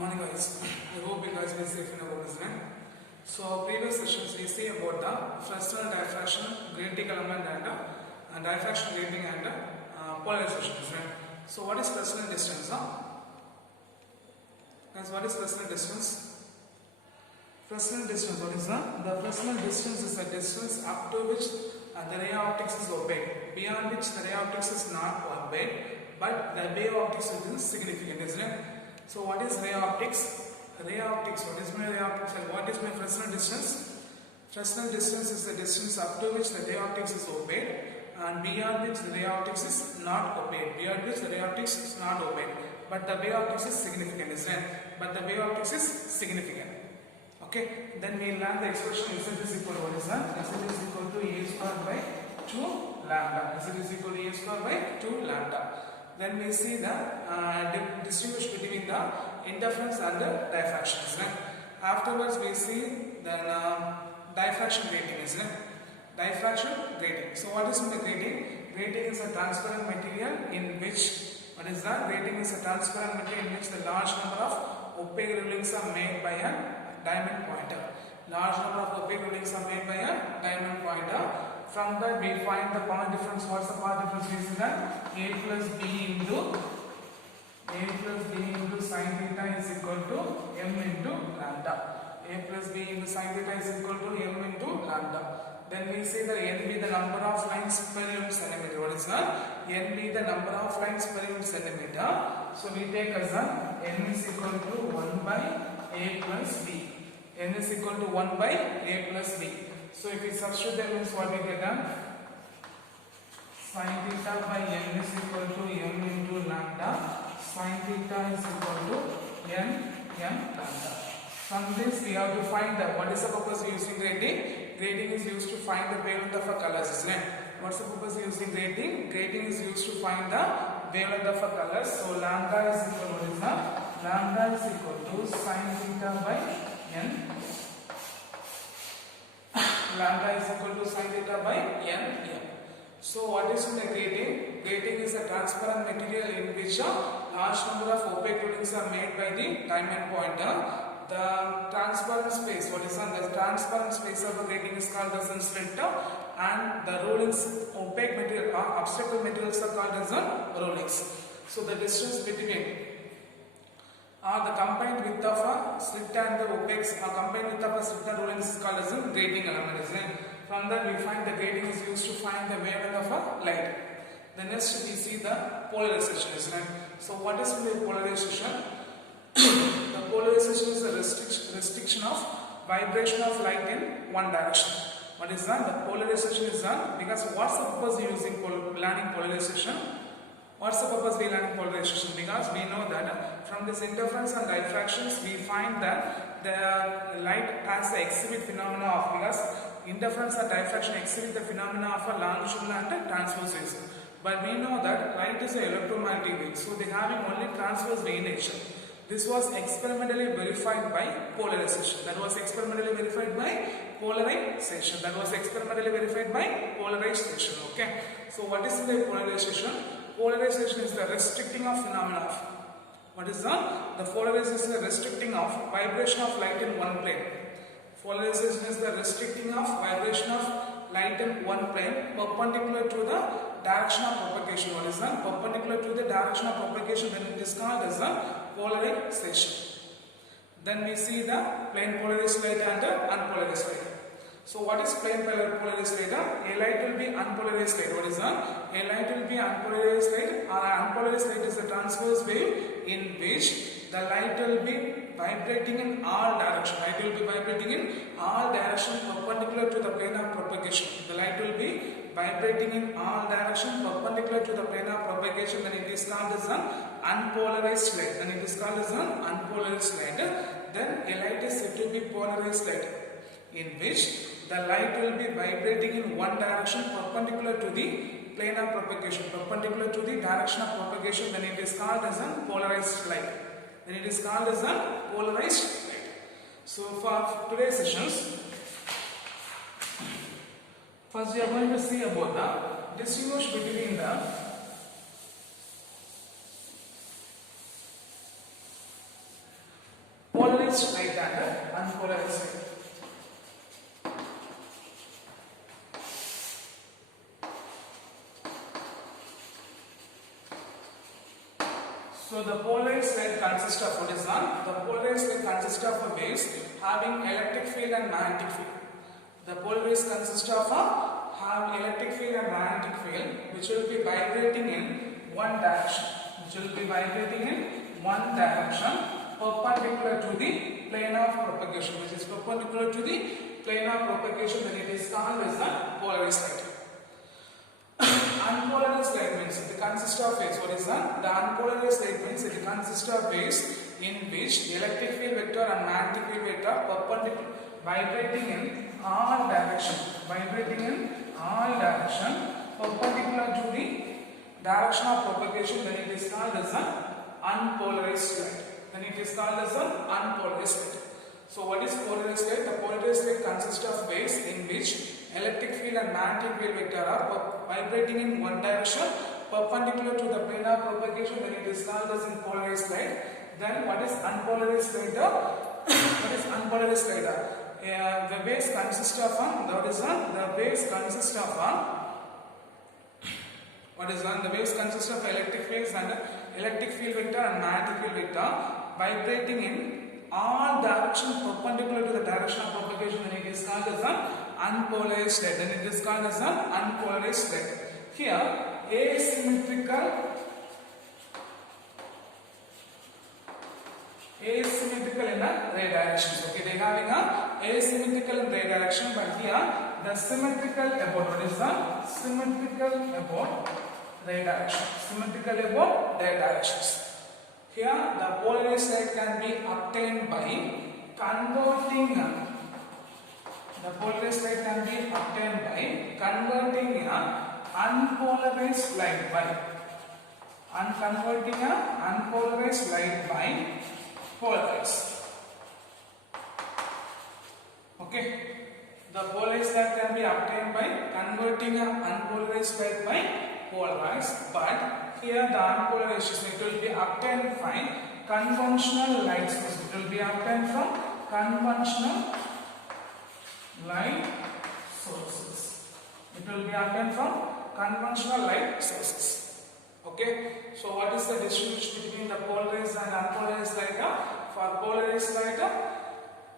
morning guys. I hope you guys will be safe in about this land. So our previous sessions we see about the Fresnel diffraction, grating element and diffraction grating and polarization. Right? So what is Fresnel distance? Guys, what is Fresnel distance? Fresnel distance, what is that? The Fresnel distance is the distance up to which the ray optics is obeyed, beyond which the ray optics is not obeyed, but the wave optics is significant, isn't it? So what is ray optics? Ray optics, what is my ray optics and what is my Fresnel distance? Fresnel distance is the distance up to which the ray optics is obeyed and beyond which the ray optics is not obeyed, beyond which the ray optics is not obeyed, but the wave optics is significant, isn't it? But the wave optics is significant. Okay, then we learn the expression Z is equal to what is that? Z is equal to A square by 2 lambda. Z is equal to A square by 2 lambda. Then we see the distinguish between the interference and the diffraction. Right? Afterwards we see the diffraction grating. Isn't it? Diffraction grating. So what is the grating? Grating is a transparent material in which, what is that? Grating is a transparent material in which the large number of opaque rulings are made by a diamond pointer. Large number of opaque rulings are made by a diamond pointer. From that we find the path difference. What's the path difference? We see that A plus B into sin theta is equal to M into lambda. A plus B into sin theta is equal to M into lambda. Then we say that N be the number of lines per unit centimeter. What is that? N be the number of lines per unit centimeter. So we take as a N is equal to 1 by A plus B. N is equal to 1 by A plus B. So if we substitute them, means what we get done? Sin theta by N is equal to M into lambda. Sin theta is equal to N lambda. From this we have to find the, what is the purpose of using grating? Grating is used to find the wavelength of a colors, isn't it? What's the purpose of using grating? Grating is used to find the wavelength of a colors. So lambda is equal to what is that? Lambda is equal to sin theta by N. Lambda is equal to sin theta by N. So what is the grating? Grating is a transparent material in which a large number of opaque rulings are made by the diamond pointer. The transparent space, what is on the transparent space of a grating is called as a slit, and the rulings, opaque material, obstacle materials are called as rulings. So the distance between the combined width of a slit and the opaques, combined width of a slit and rulings is called as a grating element, isn't it? From that we find the grating is used to find the wavelength of a light. The next we see the polarization, isn't it? So what is the polarization? The polarization is a restriction of vibration of light in one direction. What is that? The polarization is done because what's the purpose of using learning polarization? What's the purpose of learning polarization? Because we know that from this interference and diffractions we find that the light has the exhibit phenomena of, because interference and diffraction exhibit the phenomena of a longitudinal and transverse waves. But we know that light is an electromagnetic wave, so they having only transverse wave nature. This was experimentally verified by polarization. That was experimentally verified by polarization. That was experimentally verified by polarization. Okay. So what is the polarization? Polarization is the restricting of phenomena of. What is that? The polarization is the restricting of vibration of light in one plane. Polarization is the restricting of vibration of light in one plane perpendicular to the direction of propagation. What is that? Perpendicular to the direction of propagation, then it is called as a polarization. Then we see the plane polarized light and the unpolarized light. So what is plane polarized light? A light will be unpolarized light. What is that? A light will be unpolarized light, or unpolarized light is a transverse wave in which the light will be vibrating in all directions. Light will be vibrating in all directions perpendicular to the plane of propagation. The light will be vibrating in all directions perpendicular to the plane of propagation. Then it is called as an unpolarized light. Then it is called as an unpolarized light. Then a light is said to be polarized light, in which the light will be vibrating in one direction perpendicular to the plane of propagation, perpendicular to the direction of propagation. Then it is called as a polarized light. Then it is called as a polarized light. So for today's sessions, first we are going to see about the distinguish between the polarized light and unpolarized light. So the polarized light consists of what is that? The polarized light consists of waves having electric field and magnetic field. The polarized consists of have electric field and magnetic field which will be vibrating in one direction. Perpendicular to the plane of propagation, which is perpendicular to the plane of propagation, then it is called as the polarized light. Unpolarized light means it consists of waves. What is that? The unpolarized light means it consists of waves in which the electric field vector and magnetic field vector perpendicular vibrating in all direction, perpendicular to the direction of propagation, then it is called as an unpolarized light. So what is polarized light? The polarized light consists of waves in which electric field and magnetic field vector are vibrating in one direction perpendicular to the plane of propagation, then it is called as polarized light. Then what is unpolarized light? The waves consist of electric fields and electric field vector and magnetic field vector vibrating in all directions perpendicular to the direction of propagation, and it is called as an unpolarized light. Here, asymmetrical in the ray directions. Okay, they having a asymmetrical in ray direction, but here the symmetrical about what is the symmetrical about ray directions. Here the polarized light can be obtained by converting unpolarized light by polarized. Okay, the polarized light can be obtained by converting unpolarized light by polarized, but here the unpolarization it will be obtained from conventional light sources. It will be obtained from conventional light sources. Okay, so what is the distribution between the polarized and unpolarized light? For polarized light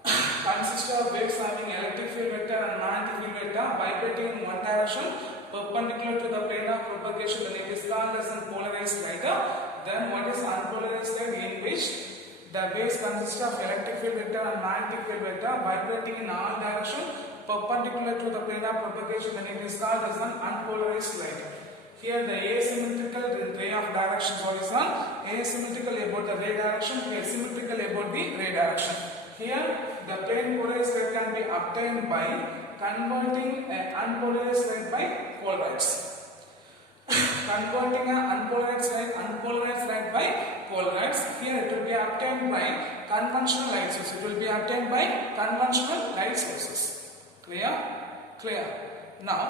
consists of waves having electric field vector and magnetic field vector vibrating in one direction perpendicular to the plane of propagation, then it is called as polarized light. Then what is unpolarized light? In which the waves consist of electric field vector and magnetic field vector vibrating in all directions perpendicular to the plane of propagation, then it is called as an unpolarized light. Here the asymmetrical ray of direction, what is that? Asymmetrical about the ray direction, asymmetrical about the ray direction. Here the plane polarized light can be obtained by converting an unpolarized light by polarized. Converting an unpolarized light by polarized. Here it will be obtained by conventional light sources. Clear? Now,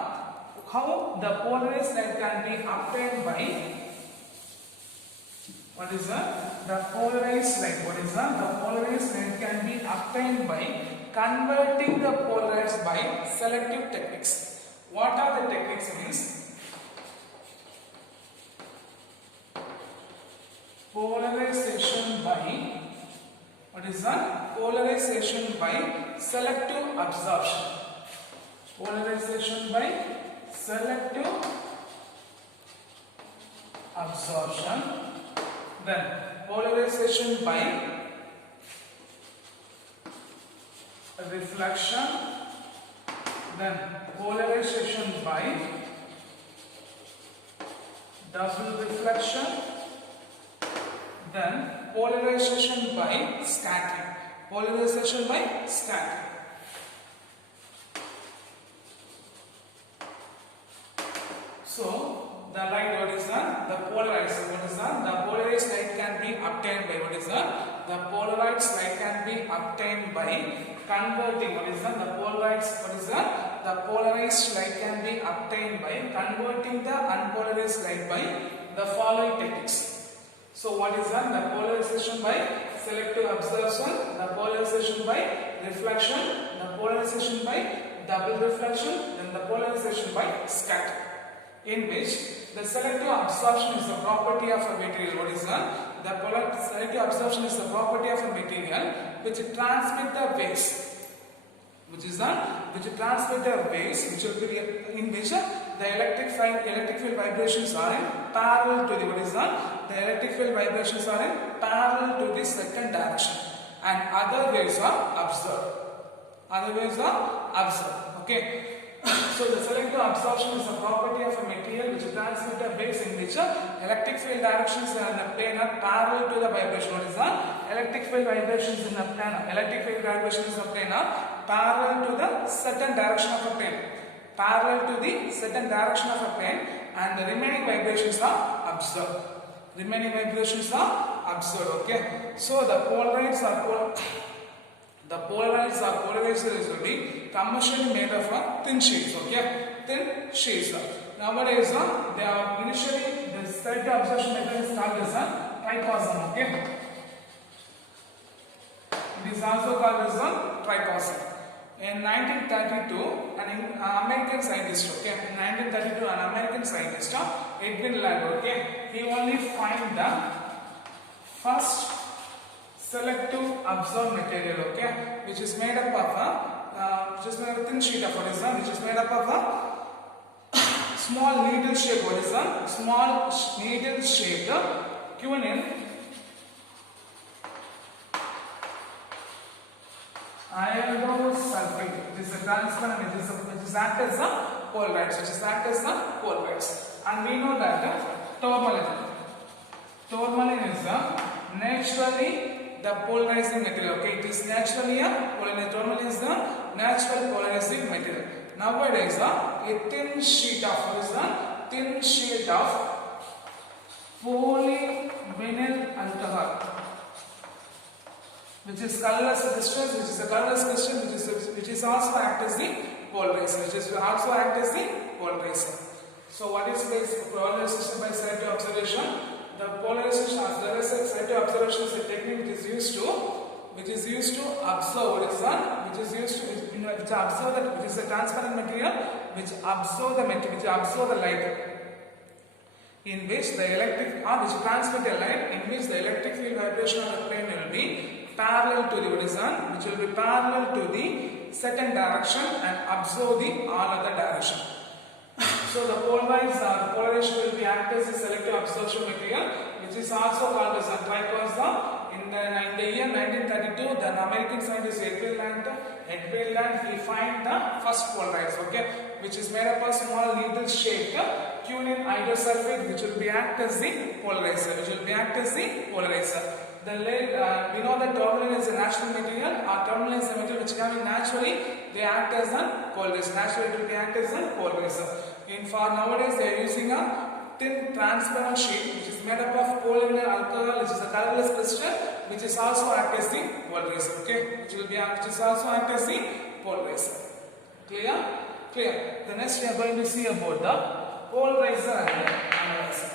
how the polarized light can be obtained by what is that? The polarized light. The polarized light can be obtained by converting the polarized by selective techniques. What are the techniques? Means polarization by what is that? Polarization by selective absorption. Polarization by selective absorption. Then polarization by reflection, then polarization by double reflection, then polarization by scattering. So the light, what is that? The polarized light can be obtained by what is that? The polarized light can be obtained by converting the polarized light can be obtained by converting the unpolarized light by the following techniques. So what is that? The polarization by selective absorption, the polarization by reflection, the polarization by double reflection, and the polarization by scatter. In which the selective absorption is the property of a material. What is that? The selective absorption is the property of a material which transmit the waves. Which is that? Which transmit the waves, which will be in which the electric field vibrations are in parallel to the, what is that? The electric field vibrations are in parallel to the second direction, and other waves are observed. Other waves are observed. Okay. So the selective absorption is a property of a material which transmits the waves in which electric field directions in a plane are parallel to the vibration. What is that? Electric field vibrations in a plane. Electric field vibrations in a plane are parallel to the certain direction of a plane. Parallel to the certain direction of a plane, and the remaining vibrations are observed. Remaining vibrations are observed. Okay. So the polarizer is will be commercially made of thin sheets. Okay, thin sheets. Nowadays, they are initially the selective absorption method is called as a tripartite. Okay, it is also called as a tripartite. In 1932, an American scientist. Okay, in 1932, an American scientist, Edwin Land. Okay, he only find the first selective absorbed material, okay, which is made up of a thin sheet of horizon, which is made up of a small needle shaped horizon, small needle shaped quinine iodosulfide. This is a transparent, which is act as a polarizer, and we know that tourmaline is naturally the polarizing material. Okay, it is naturally a tourmaline is the natural polarizing material. Nowadays, a thin sheet of polyvinyl alcohol, which is colorless crystal, which is also act as the polarizer, So what is this polarization by selective observation? The polarization as well as selective observation is a technique which is used to observe which is a transparent material which absorb the light, in which the electric which transmit a light, in which the electric field vibration of the plane will be parallel to the horizon, which will be parallel to the second direction and absorb the all other direction. So the polarization will be act as a selective absorption material, which is also called as a triquasar. In the year 1932, the American scientist Edwin Land, he find the first polarizer, okay, which is made up of small needle shaped quinine iodosulfide, which will be act as the polarizer. We know that tourmaline is a natural material. Tourmaline is a material which can be naturally they act as a polarizer. Naturally, it will be act as a polarizer. Nowadays, they are using a thin transparent sheet which is made up of polyvinyl alcohol, which is a colorless crystal, which is also act as the polarizer. Okay, which is also act as the polarizer. Clear? The next we are going to see about the polarizer and the analyzer.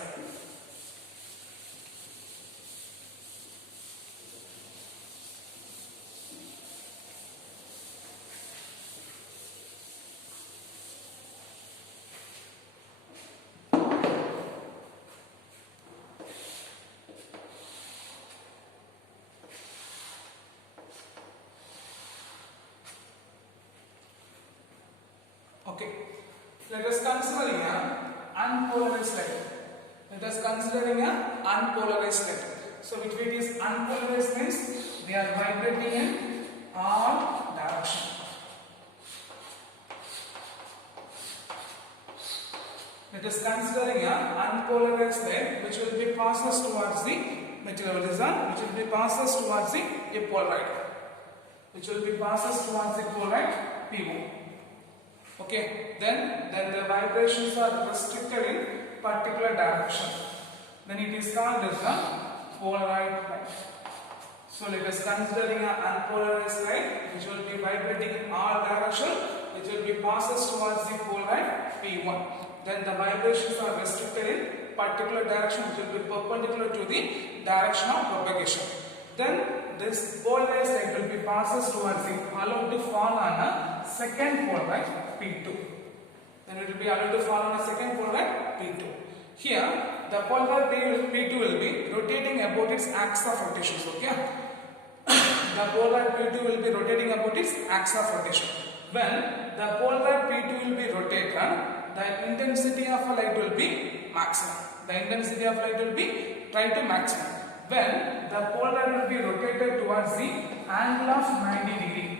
Okay, let us consider an unpolarized light. So, if it is unpolarized means they are vibrating in all directions. Let us consider an unpolarized light which will be passes towards the material horizon, which will be passes towards the polite, P1. Okay, then the vibrations are restricted in particular direction. Then it is called as a polarized light. So let us consider an unpolarized light which will be vibrating in all directions, which will be passes towards the polite P1. Then the vibrations are restricted in particular direction, which will be perpendicular to the direction of propagation. then this polarized light will be passes towards it, allowed to fall on a second polarized P2. Then it will be allowed to fall on a second polarized P2. Here, the polarized P2 will be rotating about its axis of rotation. Okay, the polarized P2 will be rotating about its axis of rotation. When the polarized P2 will be rotated, the intensity of a light will be maximum. The intensity of light will be try to maximum. When the polarized will be rotated towards the angle of 90 degree.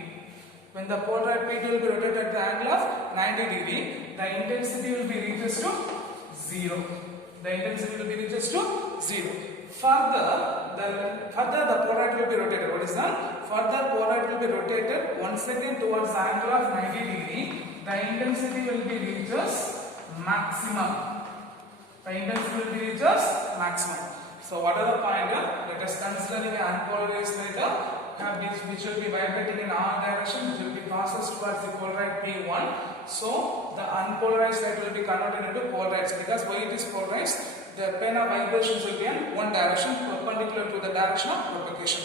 When the polarized P2 will be rotated at the angle of 90 degree, the intensity will be reaches to 0. The intensity will be reaches to 0. Further the polarized will be rotated. What is that? Further polarized will be rotated 1 second towards the angle of 90 degree. The intensity will be reaches maximum. The intensity will be reaches maximum. So what are the point? Let us consider the unpolarized light which will be vibrating in R direction, which will be passes towards the polarized P1. So the unpolarized light will be converted into polarized, because why it is polarized? The plane of vibrations will be in one direction, perpendicular to the direction of propagation.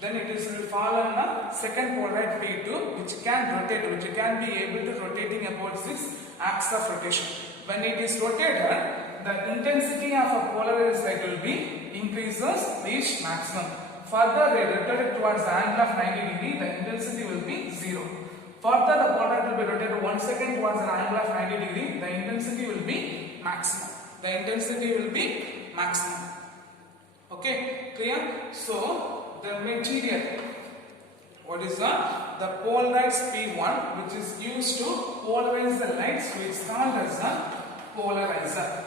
Then it will fall on a second polarized P2, which can rotate, which can be able to rotating about this axis of rotation. When it is rotated, the intensity of a polarized light will be increases, reach maximum. Further they rotated towards the angle of 90 degree, the intensity will be 0. Further the polarized will be rotated 1 second towards an angle of 90 degree, the intensity will be maximum. The intensity will be maximum. Okay, clear? So the material, what is the polarized P1, which is used to polarize the light, so it's called as a polarizer.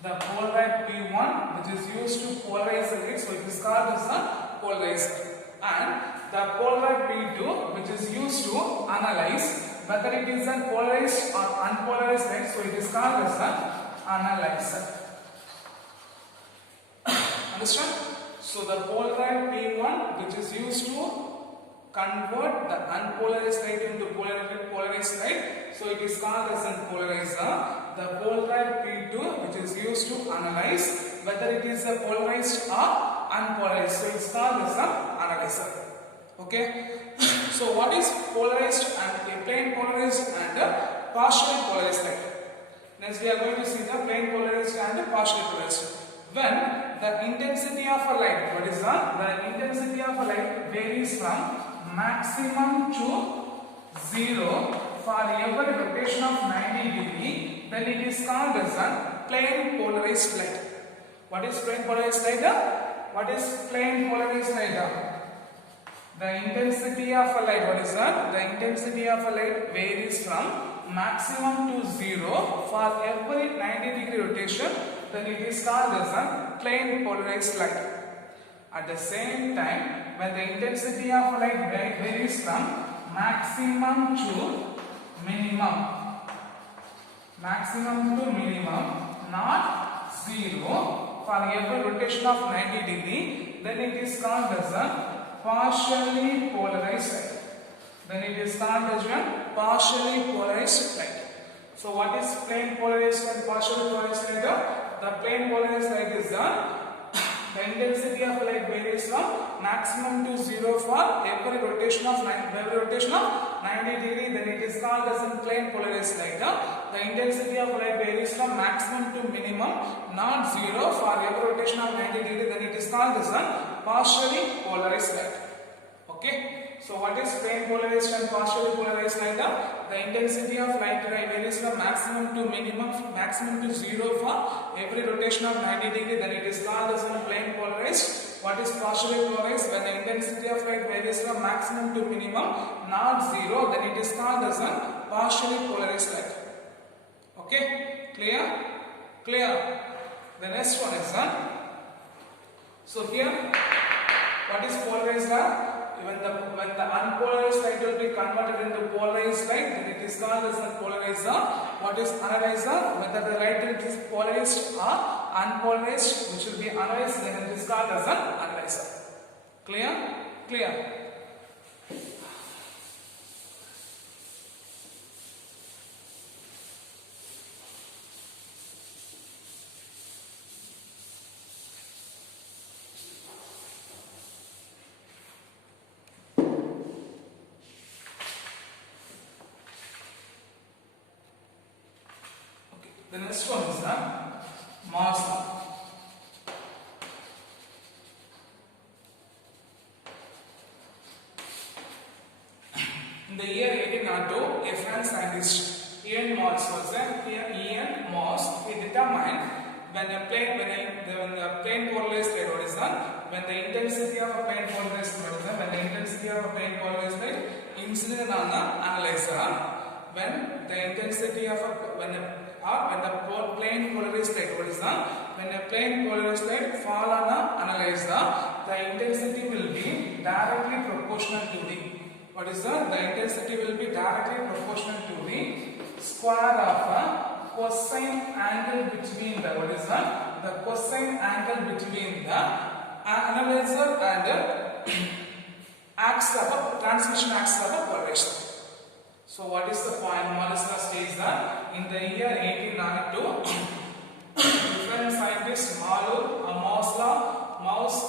The polarized P1, which is used to polarize the light, so it is called as a polarizer. And the polarized P2, which is used to analyze whether it is a polarized or unpolarized light, so it is called as an analyzer. Understand? So the polarized P1, which is used to convert the unpolarized light into polarized light, so it is called as an polarizer. The polarized P2, which is used to analyze whether it is a polarized or unpolarized, so it is called as an analyzer. Okay. So what is polarized and a plain polarized and a partially polarized light? Next we are going to see the plain polarized and the partially polarized. When the intensity of a light, what is that? The intensity of a light varies from maximum to 0 for every rotation of 90 degree, then it is called as a plain polarized light. What is plain polarized light? What is plain polarized light? The intensity of a light, what is that? The intensity of a light varies from maximum to 0 for every 90 degree rotation, then it is called as a plain polarized light. At the same time, when the intensity of a light varies from maximum to minimum, not 0 for every rotation of 90 degree, then it is called as a partially polarized light. Then it is called as a partially polarized light. So what is plain polarized and partially polarized light? The plain polarized light is the intensity of light varies from maximum to 0 for every rotation of 90 degree, then it is called as a plain polarized light. The intensity of light varies from maximum to minimum, not 0 for every rotation of 90 degree, then it is called as a partially polarized light. Okay. So what is plain polarized and partially polarized light? The intensity of light varies from maximum to minimum, maximum to 0 for every rotation of 90 degree, then it is called as a plain polarized. What is partially polarized? When the intensity of light varies from maximum to minimum, not 0, then it is called as a partially polarized light. Okay, clear? Clear. The next one is so here, what is polarized light? When the unpolarized light will be converted into polarized light, then it is called as a polarizer. What is analyzer? Whether the light is polarized or unpolarized, which will be analyzed, then it is called as an analyzer. Clear? Clear. The next one is the Morse law. In the year 1802, a French scientist Ian Morse was Ian Morse. He determined when the plane polarized light, what is that? When the intensity of a plane polarized light, when the intensity of a plane polarized light incident on the analyzer, when the intensity of a when the plane polarized light, what is that? When a plane polarized light fall on the analyzer, the intensity will be directly proportional to the what is that? The intensity will be directly proportional to the square of a cosine angle between the what is that? The cosine angle between the analyzer and the axis of a transmission axis of a polarization. So what is the point? Morse law states that in the year 1892, different scientists Morse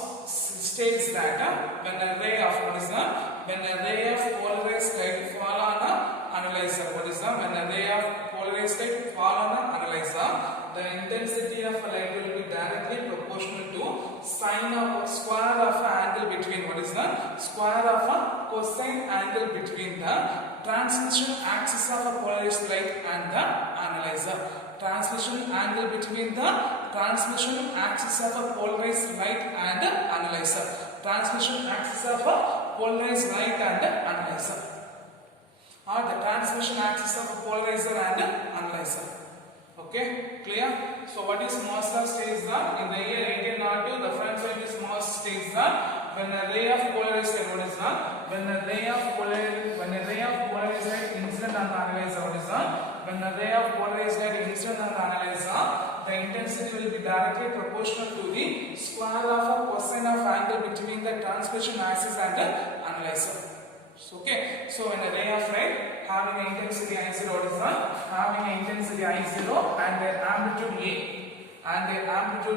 states that when a ray of what is that? When a ray of polarized light fall on an analyzer, what is that? When a ray of polarized light fall on an analyzer, the intensity of a light will be directly proportional to sine of square of an angle between what is that? Square of a cosine angle between the transmission axis of a polarized light and the analyzer. Transmission angle between the transmission axis of a polarized light and the analyzer. Transmission axis of a polarized light and the analyzer. Or the transmission axis of a polarizer and the analyzer. Okay, clear? So what is Morse law states that in the year 1802, the French scientist Morse states that when a ray of polarized light, what is that? When a ray of polarized light incident on the analyzer, what is that? When a ray of polarized light incident on the analyzer, the intensity will be directly proportional to the square of a cosine of angle between the transmission axis and the analyzer. Okay, so when a ray of light having an intensity I0, what is that? Having an intensity I0 and their amplitude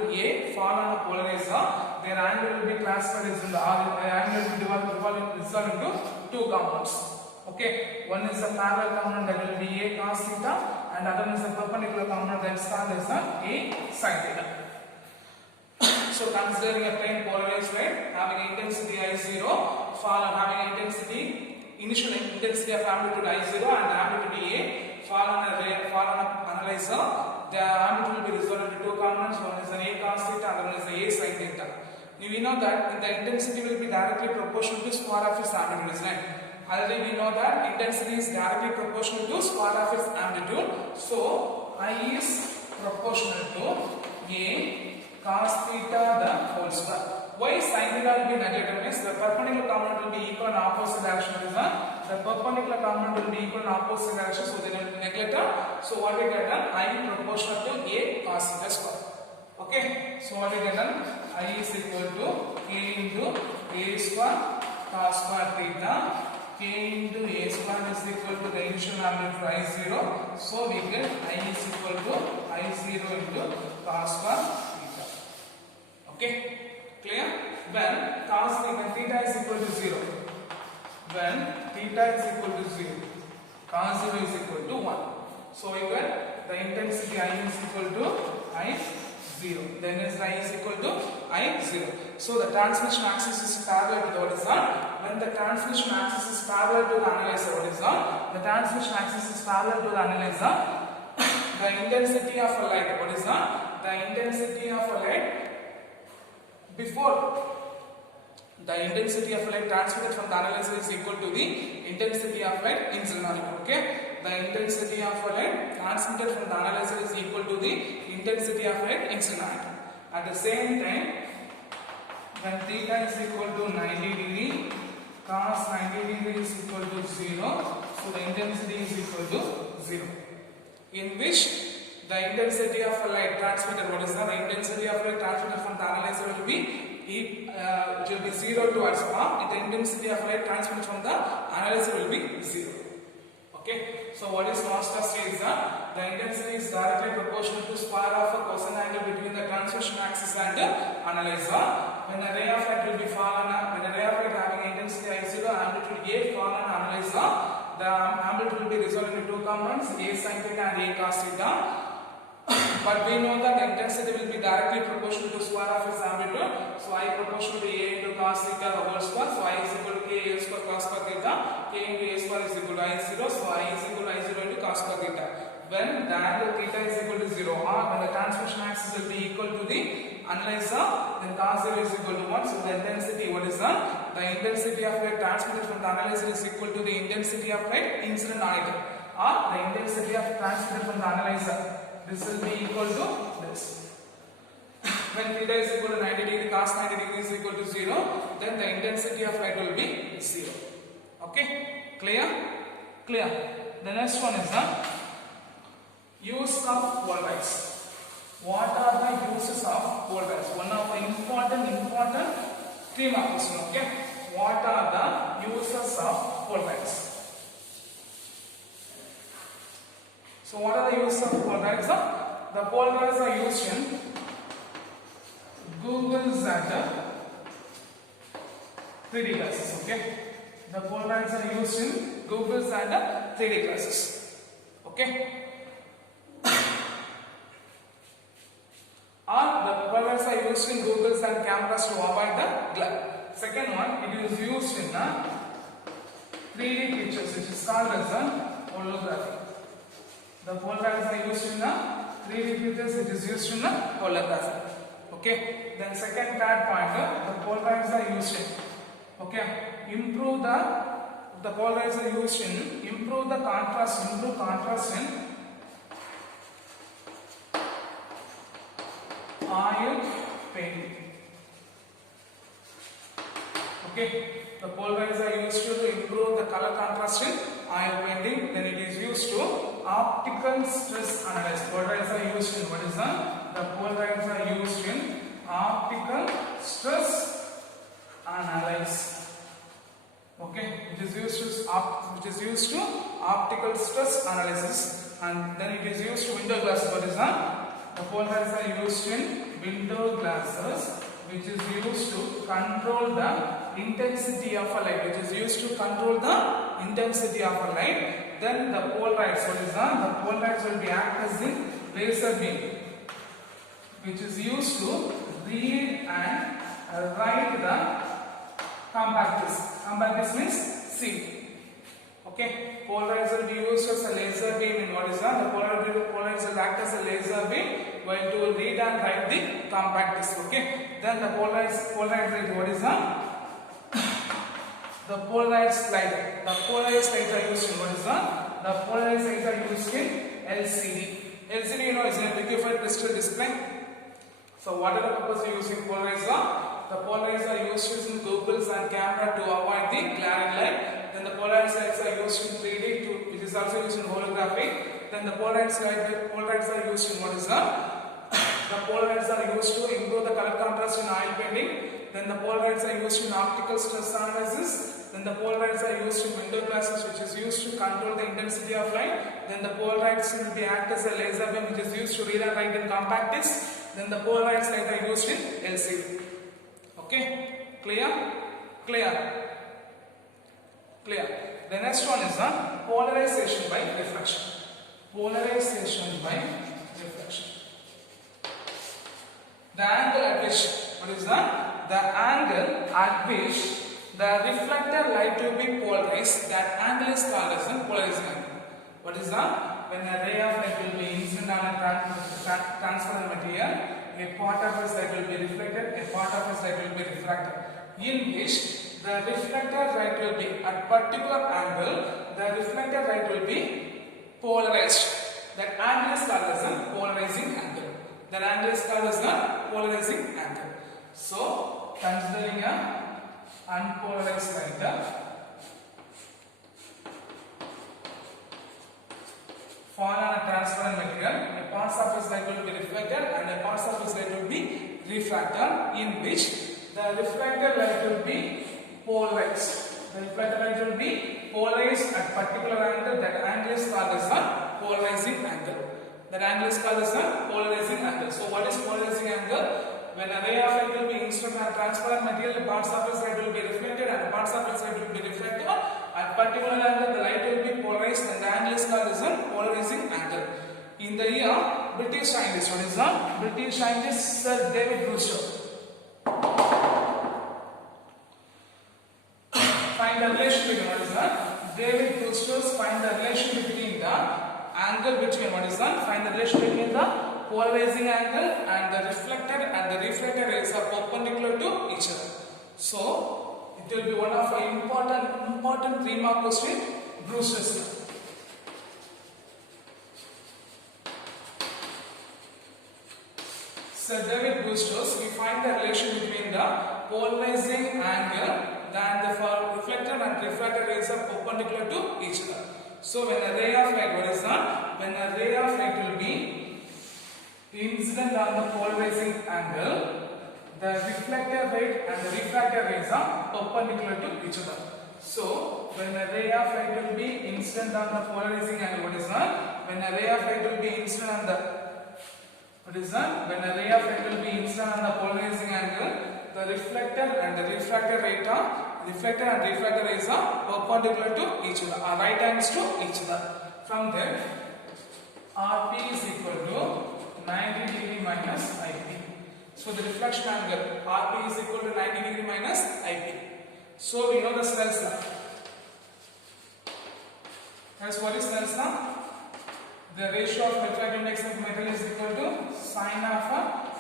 A fall on a polarizer, their angle will be classified as the angle will be resolved into two components. Okay, one is a parallel component that will be A cos theta, and other one is a perpendicular component that is called as A sin theta. So considering a plane polarized light having intensity I0 fall on having initial intensity of amplitude I0 and amplitude A fall on an analyzer, the amplitude will be resolved into two components. One is an A cos theta, other one is A sin theta. We know that the intensity will be directly proportional to square of its amplitude, isn't it? Already we know that intensity is directly proportional to square of its amplitude. So I is proportional to A cos theta the whole square. Why sin theta will be negative means the perpendicular component will be equal in opposite direction. The perpendicular component will be equal in opposite direction, so they will be negative. So what we get done? I proportional to A cos theta square. Okay, so what we get done? I is equal to K into A square cos square theta. K into A square is equal to the initial amplitude I0. So we get I is equal to I0 into cos square theta. Okay, clear? When cos theta is equal to 0. When theta is equal to 0, cos 0 is equal to 1. So we get the intensity I is equal to I0. Then is I is equal to I0. So the transmission axis is parallel to the what is that? When the transmission axis is parallel to the analyzer, what is that? The transmission axis is parallel to the analyzer. The intensity of a light, what is that? The intensity of a light before the intensity of light transmitted from the analyzer is equal to the intensity of light incident on it. Okay, the intensity of light transmitted from the analyzer is equal to the intensity of light incident on it. At the same time, when theta is equal to 90 degree, cos 90 degree is equal to 0, so the intensity is equal to 0. In which the intensity of light transmitted, what is that? The intensity of light transmitted from the analyzer will be it will be 0 towards palm. The intensity of light transmitted from the analyzer will be 0. Okay, so what is Morse law says that the intensity is directly proportional to square of a cosine angle between the transmission axis and the analyzer. When a ray of light will be fall on when a ray of light having intensity I0, amplitude A fall on analyzer, the amplitude will be resolved into two components, A sin theta and A cos theta. but we know that the intensity will be directly proportional to square of its amplitude. So I proportional to A into cos theta the whole square. So I is equal to K A square cos square theta. K into A square is equal to I0. So I is equal to I0 into cos square theta. When the angle theta is equal to 0 or when the transmission axis will be equal to the analyzer, then cos 0 is equal to 1. So the intensity, what is that? The intensity of light transmitted from the analyzer is equal to the intensity of light incident on it, or the intensity of transmitted from the analyzer. This will be equal to this. When theta is equal to 90 degree, cos 90 degree is equal to 0, then the intensity of light will be 0. Okay? Clear? Clear. The next one is the use of polarize. What are the uses of polarize? One of the important 3 marks. Okay? What are the uses of polarize? So what are the uses of polarizer? The polarizer are used in Google's and 3D glasses. Okay, the polarizer are used in Google's and 3D glasses. Okay, or the polarizer are used in Google's and cameras to avoid the glare. Second one, it is used in 3D pictures, which is called as a holography. The polarizer are used in 3D pictures, it is used in holography. Okay. Then second, third point, the polarizer are used in. Okay. Improve the polarizer used in improve the contrast, improve contrast in oil painting. Okay. The polarizer are used to improve the color contrast in oil painting. Then it is used to optical stress analysis. Polarizer are used in what is the polarizer are used in optical stress analysis. Okay, it is used to optical stress analysis, and then it is used to window glasses. What is the polarizer are used in window glasses, which is used to control the intensity of a light, which is used to control the intensity of a light. Then the polarizer, what is the polarizer will be act as the laser beam, which is used to read and write the compact disc. Compact disc means see. Okay, polarizer will be used as a laser beam in what is the polarizer will act as a laser beam while to read and write the compact disc. Okay, then the polarizer what is the polarized light. The polarized light are used in what is the polarized light are used in LCD. LCD, you know, is a liquefied crystal display. So what are the purpose of using polarizer? The polarizer are used in goggles and camera to avoid the glaring light. Then the polarized lights are used in 3D, which is also used in holography. Then the polarized are used in what is the polarizer are used to improve the color contrast in oil painting. Then the polarizer are used in optical stress analysis. Then the polarizer are used in window glasses, which is used to control the intensity of light. Then the polarizer will be act as a laser beam, which is used to read and write in compact disc. Then the polarized light are used in LCD. Okay, clear? Clear? Clear. The next one is the polarization by reflection. Polarization by reflection. The angle at which, what is that? The angle at which the reflected light will be polarized, that angle is called as a polarizing angle. What is that? When a ray of light will be incident on a transparent material, a part of its light will be reflected, a part of its light will be refracted. In which the reflected light will be at particular angle, the reflected light will be polarized. That angle is called as a polarizing angle. That angle is called as a polarizing angle. So, considering a unpolarized light, fall on a transparent material, a part of its light will be reflected and a part of its light will be refracted, in which the reflected light will be polarized. The reflected light will be polarized at particular angle. That angle is called as a polarizing angle. That angle is called as a polarizing angle. So what is polarizing angle? When a ray of light will be incident on a transparent material, parts of its light will be reflected and parts of its light will be refracted. At particular angle, the light will be polarized and the angle is called as a polarizing angle. In the year, British scientist, what is that? British scientist Sir David Brewster find the relation between, what is that? David Brewster's find the relation between the angle between, what is that? Find the relation between the polarizing angle and the reflected and the refracted rays are perpendicular to each other. So it will be one of the important 3-mark question, Brewster's law. Sir David Brewster's, we find the relation between the polarizing angle and the reflected and refracted rays are perpendicular to each other. So when a ray of light, what is that? When a ray of light will be incident on the polarizing angle, the reflected ray and the refracted rays are perpendicular to each other. So when a ray of light will be incident on the polarizing angle, what is that? When a ray of light will be incident on the When a ray of light will be incident on the polarizing angle, the reflected and the refracted rays are perpendicular to each other, are right angles to each other. From there, RP is equal to 90 degree minus IP. So the reflection angle RP is equal to 90 degree minus IP. So we know the Snell's law. As what is Snell's law? The ratio of refractive index of metal is equal to sine of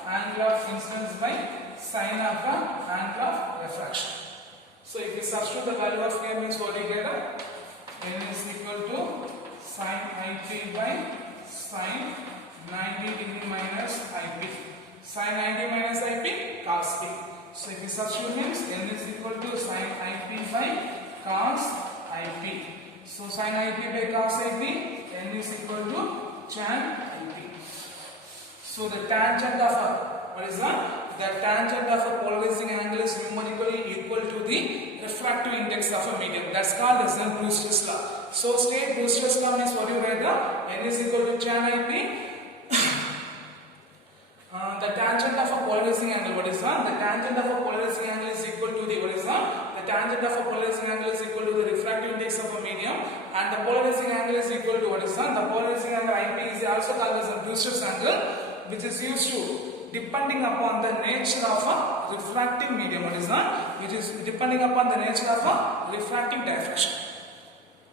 angle of incidence by sine of angle of refraction. So if we substitute the value of K means what we get? N is equal to sine IP by sine 90 degree minus IP. Sine 90 minus IP cos P. So if we substitute means N is equal to sine IP by cos IP. So sine IP by cos IP, N is equal to tan IP. So the tangent of what is that? The tangent of a polarizing angle is numerically equal to the refractive index of a medium. That's called as the Brewster's law. So state Brewster's law means what you read? N is equal to tan IP. The tangent of a polarizing angle, what is that? The tangent of a polarizing angle is equal to the, what is that? The tangent of a polarizing angle is equal to the refractive index of a medium, and the polarizing angle is equal to, what is that? The polarizing angle IP is also called as a Brewster's angle, which is used to depending upon the nature of a refracting medium. What is that? Which is depending upon the nature of a refracting diffraction.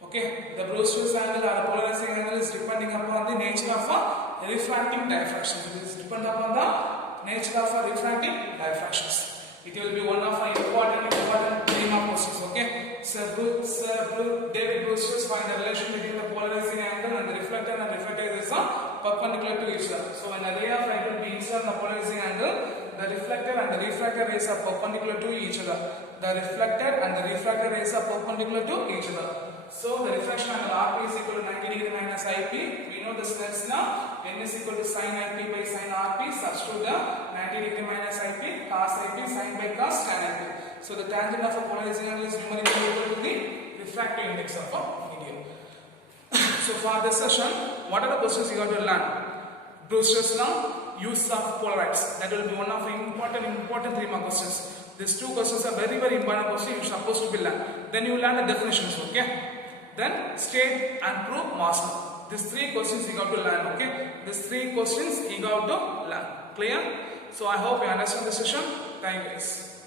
Okay, the Brewster's angle or the polarizing angle is depending upon the nature of a refracting diffraction. It is dependent upon the nature of a refracting diffractions. It will be one of our important 3-mark questions. Okay, Sir David Brewster find the relation between the polarizing angle and the reflector and refracted rays are perpendicular to each other. So when a ray of light will be incident on the polarizing angle, the reflected and the refracted rays are perpendicular to each other. The reflected and the refracted rays are perpendicular to each other. So the reflection angle RP is equal to 90 degree minus IP. We know the Snell's law. N is equal to sine IP by sine RP. Substitute the 90 degree minus IP, cos IP, sine by cos tan IP. So the tangent of a polarizing angle is numerically equal to the refractive index of a medium. So for this session, what are the questions you have to learn? Brewster's law, use of polarites. That will be one of the important 3-mark questions. These 2 questions are very important questions you are supposed to be learned. Then you learn the definitions. Okay. Then state and prove mass law. These 3 questions you have to learn. Okay. These 3 questions you have to learn. Clear? So I hope you understand the session. Thank you guys.